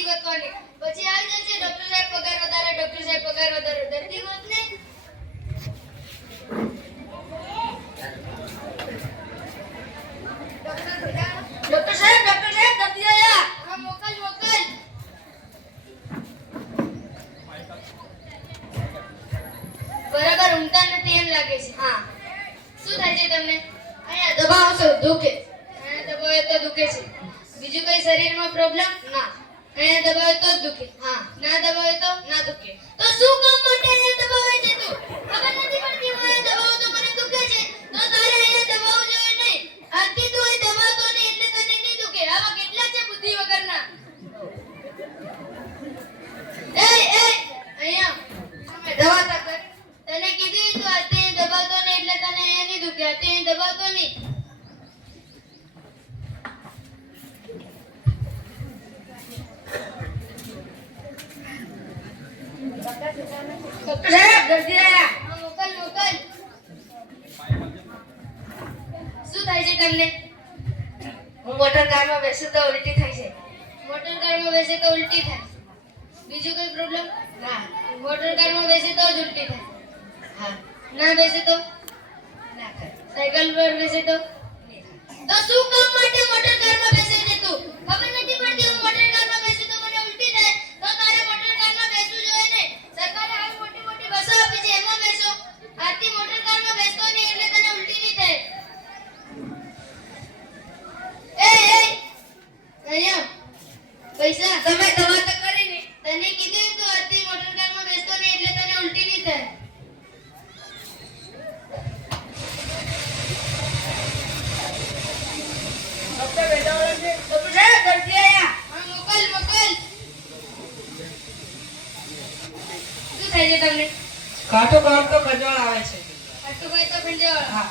દર્દી ગોતવાની. પછી આવી જશે ડોક્ટર સાહેબ પગાર વધારે, ડોક્ટર સાહેબ પગાર વધારે. દર્દી ગોતને. ડોક્ટર સાહેબ દર્દી આયા. હા મોકલ. બરાબર ઊંઘતા નથી એમ લાગે છે. હા શું થાય છે તમને? અહીંયા દબાવો છો દુખે. અહીંયા દબાવે તો દુખે છે. બીજું કઈ શરીરમાં પ્રોબ્લેમ? ના. અહીંયા દબાવે તો જ દુખે. હા. ના દબાવે તો ના દુખે. તો શું કામ માટે અહીંયા દબાવે છે તું? ખબર નથી પડતી હું અહીંયા દબાવું તો મને દુખે છે. તો તારે અહીંયા દબાવવું જોઈએ નહીં. આજથી તું અહીં દબાવતો નહીં એટલે તને નહીં દુખે. આવા કેટલા છે બુદ્ધિ વગરના? અહીંયા તમે દબાતા કર. તને કીધું તું આજથી દબાવતો નહીં એટલે તને અહીંયા નહીં દુખે. આજથી દબાવતો નહીં. ડોક્ટર સાહેબ દર્દી આયા. હા મોકલ. શું થાય છે તમને? હું મોટર કારમાં બેસું તો ઉલટી થાય છે. મોટર કારમાં બેસે તો ઉલટી થાય. બીજું કોઈ પ્રોબ્લેમ? ના. મોટર કારમાં બેસે તો જ ઉલટી થાય. હા. ના બેસે તો ના થાય. સાયકલ પર બેસે તો તો શું કામ માટે મોટર કારમાં બેસે છે તું? ખબર નથી પડતી હું મોટર કારમાં બેસું તો મને ઉલટી થાય. તો તારે મોટર કારમાં બેસવું જોઈએ ને. સરકારે આવી મોટી બસો આપી છે એમાં બેસો. આજથી મોટર કારમાં બેસતો નહીં એટલે તને ઉલટી નહીં થાય. અહીંયા પૈસા તમે દવા તો કરી ને. તને કીધું તું આજથી મોટર કારમાં બેસતો નહીં એટલે તને ઉલટી નહીં થાય. ડોક્ટર બેઠા છે. ડોક્ટર સાહેબ દર્દી આયા. હા મોકલ. શું થાય છે તમને? ખાટું ખાવ તો ખજવાળ આવે છે. ખાટું ખાય તો ખંજવાળ. હા.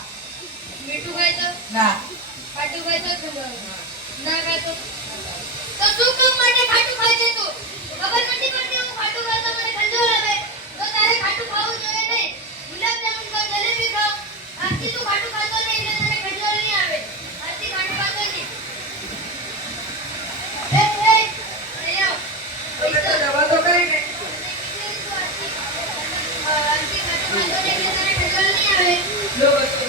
મીઠું ખાય તો ના. ખાટું ખાય તો ખંજવાળ. ના ખાય તો શું કામ માટે ખાટું ખાય છે તું? ખબર નથી પડતી હું ખાટું ખાય તો મને ખંજવાળ આવે. તો તારે ખાટું ખાવું જોઈએ નહીં. ગુલાબ જામુન ખાવ, જલેબી ખાવ. આજથી તું ખાટું ખાતો નહીં એટલે તને ખંજવાળ નહીં આવે. આજથી ખાટું ખાતો નહીં. અહીંયા પૈસા દવા તો કરી ને. આજથી ખાટું ખાતો નહીં એટલે તને ખંજવાળ નહીં આવે. લો બસો.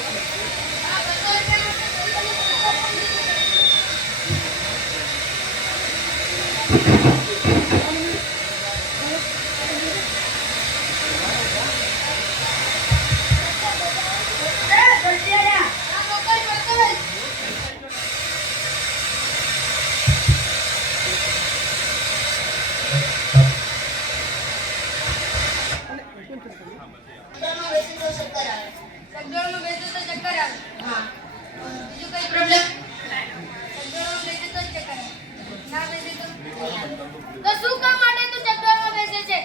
હા 200 તો શું કામ માટે તું ચકડોળમાં બેસે છે?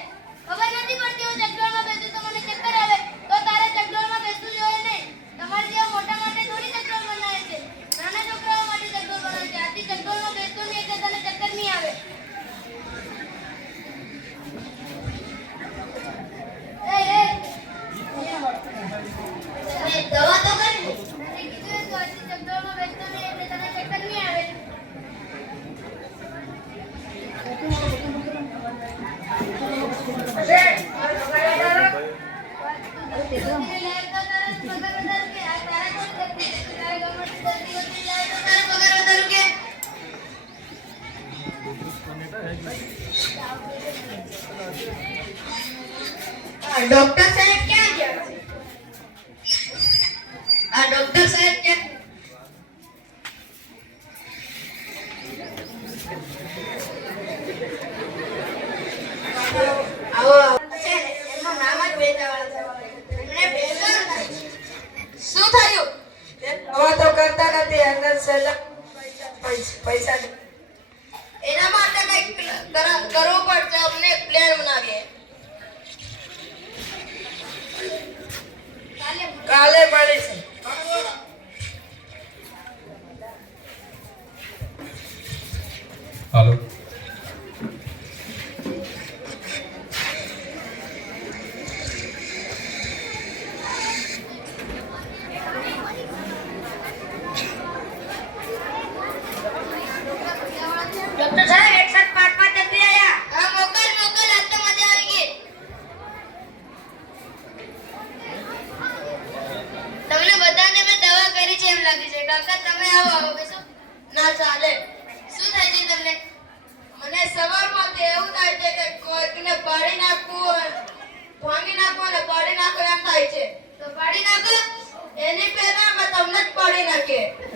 ખબર નથી પડતી હું ચકડોળમાં બેસું તો મને ચક્કર આવે. તો તારે ચકડોળમાં બેસવું જોઈએ નહીં. તમારે જેવા મોટા માટે થોડી ચકડોળ બનાવે છે. નાના છોકરાઓ માટે ચકડોળ બનાવે છે. આજથી ચકડોળમાં બેસતો નહીં એટલે તને ચક્કર નહીં આવે. દવા તો કરી. તને કીધું તો આજથી ચકડોળમાં બેસતો નહીં એટલે તને ચક્કર નહીં આવે. ડોક્ટર સાહેબ ક્યાં ગયા છે? આ ડોક્ટર સાહેબ ક્યાં? આવો છે એનું નામ જ વેચાવાળા છે. એમને બેસવાનું થાય. શું થયું? દવા તો કરતા નથી. અંદર સલાહ પૈસા એના માટે કંઈક કરવું પડશે. અમને પ્લાન બનાવીએ. કાલે મળે છે. હાલો. ડોક્ટર સાહેબ 105 માં જલ્દી ભાંગી નાખો અને પાડી નાખો એમ થાય છે. તો પાડી નાખો. એની પહેલા અમે તમને જ પાડી નાખીએ.